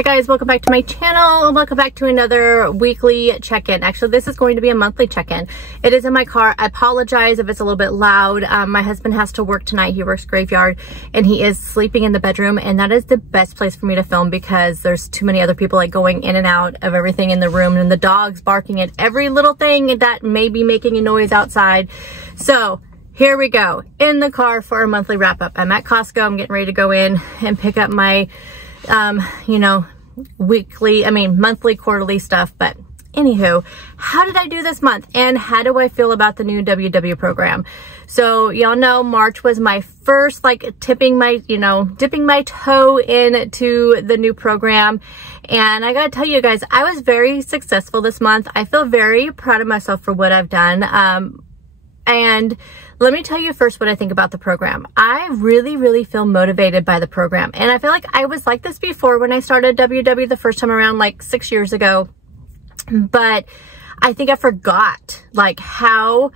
Hi guys, welcome back to my channel. Welcome back to another weekly check-in. Actually, this is going to be a monthly check-in. It is in my car. I apologize if it's a little bit loud. My husband has to work tonight. He works graveyard and he is sleeping in the bedroom, and that is the best place for me to film because there's too many other people like going in and out of everything in the room, and the dog's barking at every little thing that may be making a noise outside. So here we go, in the car for a monthly wrap-up. I'm at Costco. I'm getting ready to go in and pick up my monthly, quarterly stuff. But anywho, how did I do this month and how do I feel about the new WW program? So y'all know March was my first dipping my toe into the new program. And I gotta tell you guys, I was very successful this month. I feel very proud of myself for what I've done. And let me tell you first what I think about the program. I really feel motivated by the program. And I feel like I was like this before when I started WW the first time around, like 6 years ago. But I think I forgot how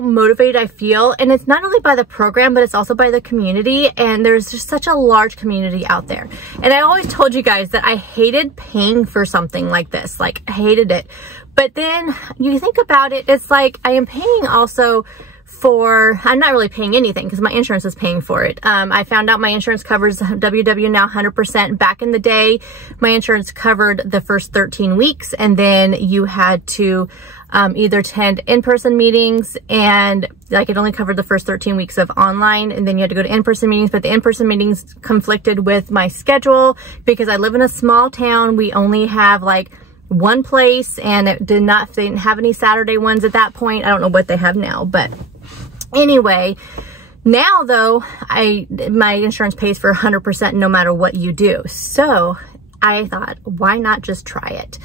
motivated I feel. And it's not only by the program, but it's also by the community. And there's just such a large community out there. And I always told you guys that I hated paying for something like this. I hated it. But then you think about it, it's like I am paying also for, I'm not really paying anything because my insurance is paying for it. I found out my insurance covers WW now 100%. Back in the day, my insurance covered the first 13 weeks, and then you had to either attend in-person meetings, and it only covered the first 13 weeks of online, and then you had to go to in-person meetings, but the in-person meetings conflicted with my schedule because I live in a small town. We only have one place, and they didn't have any Saturday ones at that point. I don't know what they have now, but anyway, now though, my insurance pays for 100% no matter what you do. So I thought, why not just try it?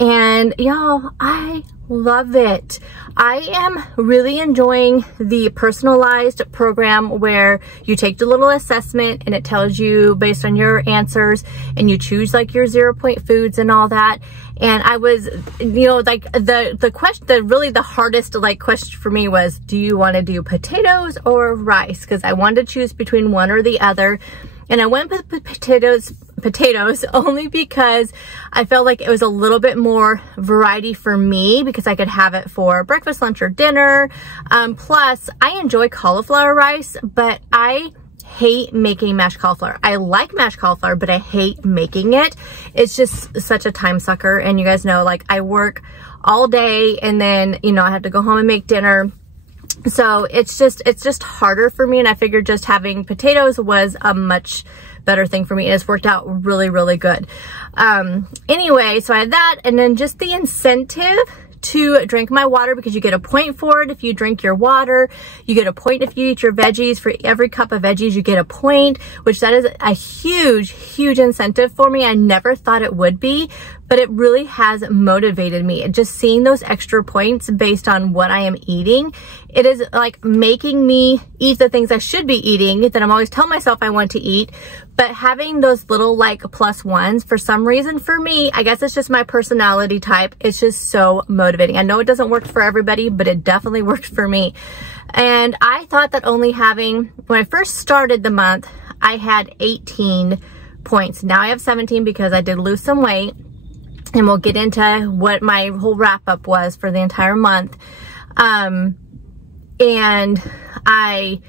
And y'all, I love it. I am really enjoying the personalized program where you take the little assessment and it tells you based on your answers, and you choose your 0-point foods and all that. And I was, the question, the hardest question for me was, do you want to do potatoes or rice? Because I wanted to choose between one or the other. And I went with potatoes only because I felt like it was a little bit more variety for me because I could have it for breakfast, lunch, or dinner. Plus, I enjoy cauliflower rice, but I hate making mashed cauliflower. I like mashed cauliflower, but I hate making it. It's just such a time sucker. And you guys know, I work all day and then, I have to go home and make dinner. So it's just harder for me, and I figured just having potatoes was a much better thing for me, and it's worked out really good. Anyway, so I had that, and then just the incentive to drink my water, because you get a point for it if you drink your water. You get a point if you eat your veggies. For every cup of veggies, you get a point, which that is a huge incentive for me. I never thought it would be, but it really has motivated me. And just seeing those extra points based on what I am eating, it is making me eat the things I should be eating that I'm always telling myself I want to eat. But having those little plus ones, for some reason for me, I guess it's just my personality type, it's just so motivating. I know it doesn't work for everybody, but it definitely worked for me. And I thought that when I first started the month, I had 18 points. Now I have 17 because I did lose some weight. And we'll get into what my whole wrap-up was for the entire month. And I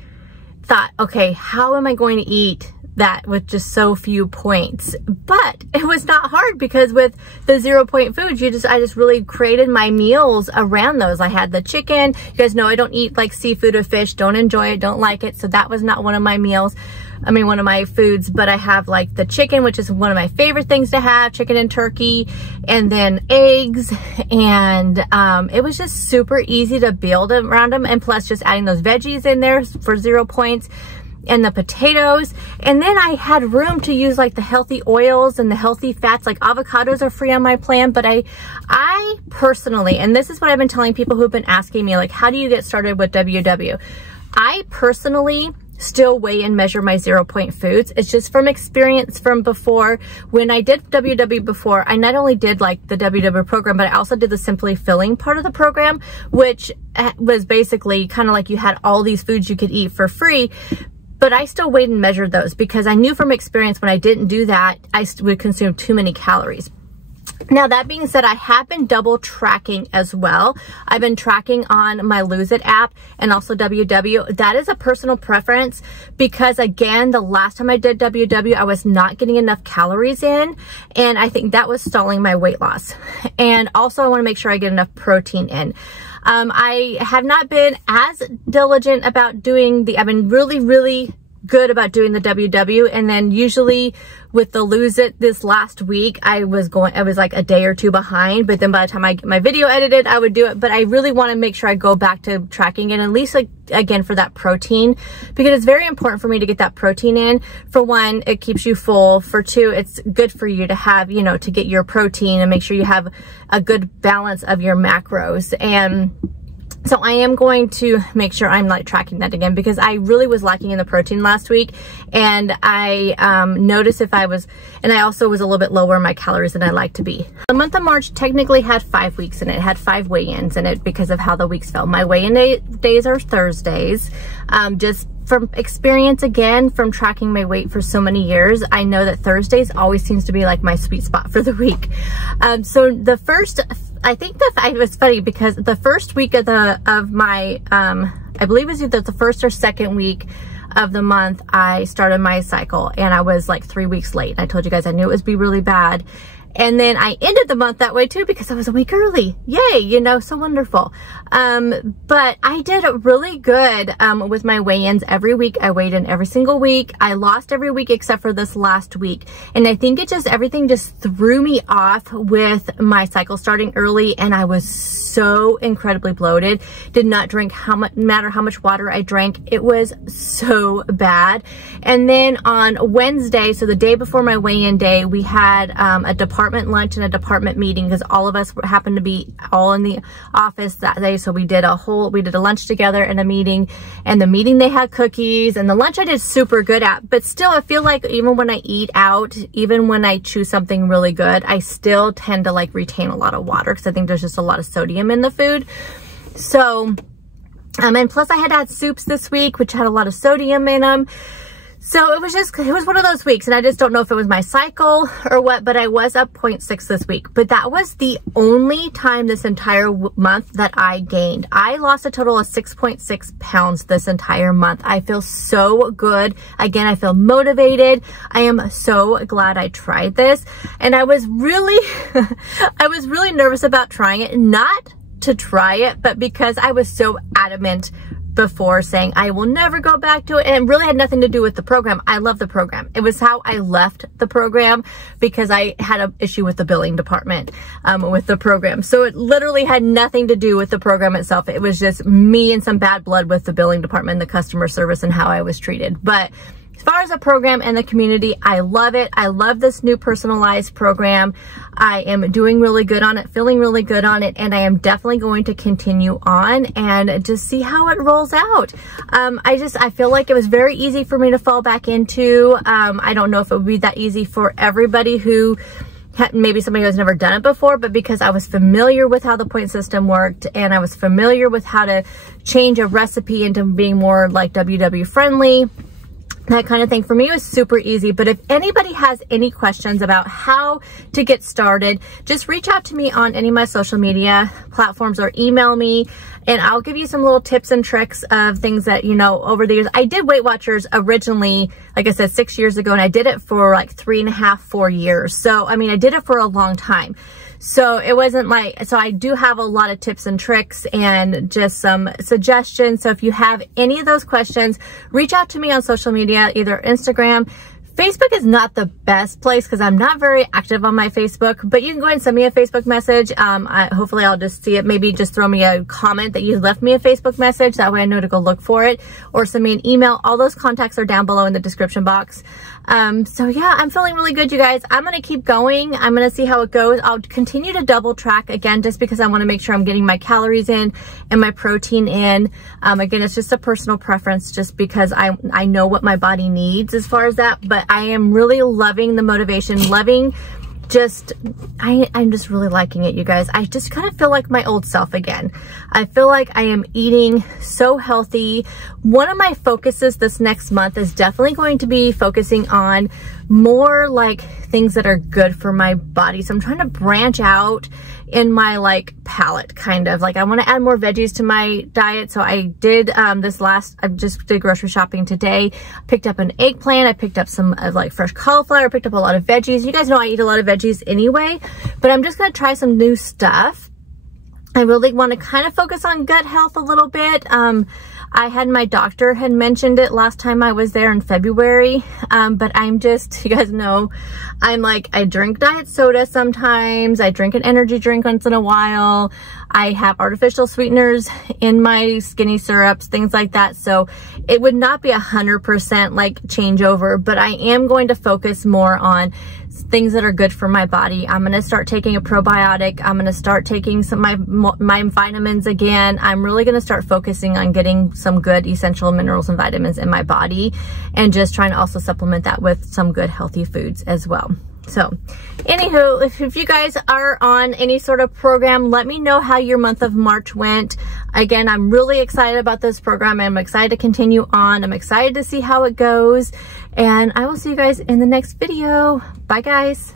thought, okay, how am I going to eat that with just so few points? But it was not hard because with the 0-point foods, I just really created my meals around those. I had the chicken. You guys know I don't eat seafood or fish, don't enjoy it, don't like it. So that was not one of my meals. One of my foods, but I have the chicken, which is one of my favorite things to have, chicken and turkey, and then eggs. And it was just super easy to build around them. And plus just adding those veggies in there for 0 points, and the potatoes. And then I had room to use the healthy oils and the healthy fats. Avocados are free on my plan, but I personally, and this is what I've been telling people who've been asking me, how do you get started with WW? I personally still weigh and measure my 0-point foods. It's just from experience from before. When I did WW before, I not only did the WW program, but I also did the Simply Filling part of the program, which was basically kind of you had all these foods you could eat for free. But I still weighed and measured those because I knew from experience when I didn't do that, I would consume too many calories. Now, that being said, I have been double tracking as well. I've been tracking on my Lose It app and also WW. That is a personal preference because, again, the last time I did WW, I was not getting enough calories in, and I think that was stalling my weight loss. And also, I want to make sure I get enough protein in. I have not been as diligent about doing I've been really good about doing the WW, and then usually with the Lose It this last week, I was like a day or two behind, but then by the time I get my video edited, I would do it. But I really want to make sure I go back to tracking it, at least again for that protein, because it's very important for me to get that protein in. For one, it keeps you full. For two, it's good for you to have, you know, to get your protein and make sure you have a good balance of your macros. And so I am going to make sure I'm like tracking that again, because I really was lacking in the protein last week. And I noticed and I also was a little bit lower in my calories than I like to be. The month of March technically had 5 weeks in it. It had 5 weigh-ins in it because of how the weeks fell. My weigh-in days are Thursdays. Just from experience, again, from tracking my weight for so many years, I know that Thursdays always seems to be like my sweet spot for the week. So the first, I think it was funny because the first week of my, I believe it was either the first or second week of the month, I started my cycle, and I was like 3 weeks late. I told you guys I knew it would be really bad. And then I ended the month that way too because I was a week early. Yay, you know, so wonderful. But I did really good with my weigh-ins every week. I weighed in every single week. I lost every week except for this last week. And I think everything just threw me off with my cycle starting early, and I was so incredibly bloated. Did not drink matter how much water I drank. It was so bad. And then on Wednesday, so the day before my weigh-in day, we had a department lunch and a department meeting because all of us happened to be all in the office that day. So we did a lunch together and a meeting, and the meeting they had cookies, and the lunch I did super good at. But still, I feel like even when I eat out, even when I choose something really good, I still tend to like retain a lot of water because I think there's just a lot of sodium in the food. So, and plus I had soups this week, which had a lot of sodium in them. So it was one of those weeks, and I just don't know if it was my cycle or what, but I was up 0.6 this week. But that was the only time this entire month that I gained. I lost a total of 6.6 pounds this entire month. I feel so good. Again, I feel motivated. I am so glad I tried this. And I was really, I was really nervous about trying it, not to try it, but because I was so adamant before saying I will never go back to it. And it really had nothing to do with the program. I love the program. It was how I left the program because I had an issue with the billing department with the program. So it literally had nothing to do with the program itself. It was just me and some bad blood with the billing department, the customer service, and how I was treated. But as far as the program and the community, I love it. I love this new personalized program. I am doing really good on it, feeling really good on it, and I am definitely going to continue on and just see how it rolls out. I feel like it was very easy for me to fall back into. I don't know if it would be that easy for everybody who maybe somebody who has never done it before, but because I was familiar with how the point system worked, and I was familiar with how to change a recipe into being more like WW friendly, that kind of thing, for me, it was super easy. But if anybody has any questions about how to get started, just reach out to me on any of my social media platforms or email me, and I'll give you some little tips and tricks of things that, you know, over the years. I did Weight Watchers originally, like I said, 6 years ago, and I did it for like 3.5, 4 years. So, I mean, I did it for a long time. So it wasn't like, so I do have a lot of tips and tricks and just some suggestions. So if you have any of those questions, reach out to me on social media, either Instagram. Facebook is not the best place because I'm not very active on my Facebook, but you can go ahead and send me a Facebook message. Hopefully I'll just see it. Maybe just throw me a comment that you left me a Facebook message. That way I know to go look for it, or send me an email. All those contacts are down below in the description box. So yeah, I'm feeling really good, you guys. I'm going to keep going. I'm going to see how it goes. I'll continue to double track again, just because I want to make sure I'm getting my calories in and my protein in. Again, it's just a personal preference, just because I know what my body needs as far as that, but I am really loving the motivation, loving I'm just really liking it, you guys. I just kind of feel like my old self again. I feel like I am eating so healthy. One of my focuses this next month is definitely going to be focusing on more like things that are good for my body. So I'm trying to branch out in my like palate, kind of like I want to add more veggies to my diet. So I did I just did grocery shopping today. Picked up an eggplant. I picked up some like fresh cauliflower. Picked up a lot of veggies. You guys know I eat a lot of veggies anyway, but I'm just going to try some new stuff. I really want to kind of focus on gut health a little bit. I had my doctor had mentioned it last time I was there in February, but I'm just, you guys know, I'm like, I drink diet soda sometimes. I drink an energy drink once in a while. I have artificial sweeteners in my skinny syrups, things like that. So it would not be 100% like changeover, but I am going to focus more on things that are good for my body. I'm going to start taking a probiotic. I'm going to start taking some my vitamins again. I'm really going to start focusing on getting some good essential minerals and vitamins in my body, and just trying to also supplement that with some good healthy foods as well. So anywho, if you guys are on any sort of program, let me know how your month of March went. Again, I'm really excited about this program. I'm excited to continue on. I'm excited to see how it goes. And I will see you guys in the next video. Bye, guys.